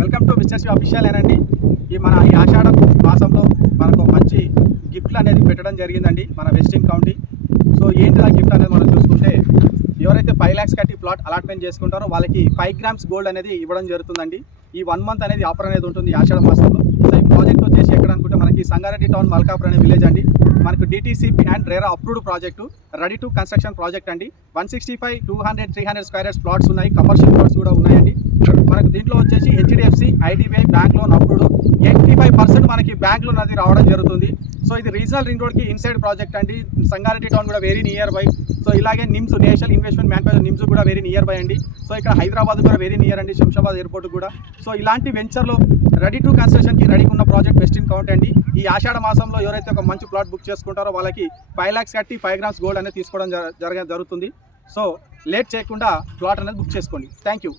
Welcome to mister Sri official ఏనండి. ఈ ఆషాఢ మాసంలో మనకు మంచి గిఫ్ట్లు అనేది పెట్టడం జరిగిందండి మన వెస్టింగ్ కౌంటీ. సో ఏంటి ఆ గిఫ్ట్ అనేది మనం చూసుకుంటే, ఎవరైతే 5 lakhs కట్టి ప్లాట్ అలాట్మెంట్ చేసుకుంటారో వాళ్ళకి 5 grams గోల్డ్ అనేది ఇవ్వడం జరుగుతుందండి. ఈ 1 month అనేది ఆఫర్ అనేది ఉంటుంది ఆషాఢ మాసంలో. సో ఈ ప్రాజెక్ట్ వచ్చేసి ఎక్కడ అనుకుంటే మనకి సంగారెడ్డి టౌన్ మల్కాపూర్ అనే విలేజ్ అండి. మనకు DTCP and RERA approved project, ready to construction project అండి. 165, 200, 300 square yards ప్లాట్స్ ఉన్నాయి, కమర్షియల్ ప్లాట్స్ కూడా ఉన్నాయండి. మనకు దీంట్లో వచ్చేసి HDFC, IDBI bank loan approved. 85% మనకి బ్యాంక్ లోన్ అది రావడం జరుగుతుంది. సో ఇది రీజనల్ రింగ్ రోడ్కి ఇన్సైడ్ ప్రాజెక్ట్ అండి. సంగారెడ్డి టౌన్ కూడా వెరీ నియర్ బై. సో ఇలాగే NIMS, national investment manufacture NIMS కూడా వెరీ నియర్ బై అండి. సో ఇక్కడ హైదరాబాద్ కూడా వెరీ నియర్ అండి, శంషాబాద్ ఎయిర్పోర్ట్ కూడా. సో ఇలాంటి వెంచర్లో రెడీ టు కన్స్ట్రక్షన్కి రెడీగా ఉన్న ప్రాజెక్ట్ వెస్టింగ్ కౌంటీ అండి. ఈ ఆషాఢ మాసంలో ఎవరైతే ఒక మంచి ప్లాట్ బుక్ చేసుకుంటారో వాళ్ళకి 5 lakhs కట్టి 5 grams గోల్డ్ అనేది తీసుకోవడం జరుగుతుంది. సో లేట్ చేయకుండా ప్లాట్ అనేది బుక్ చేసుకోండి. Thank you.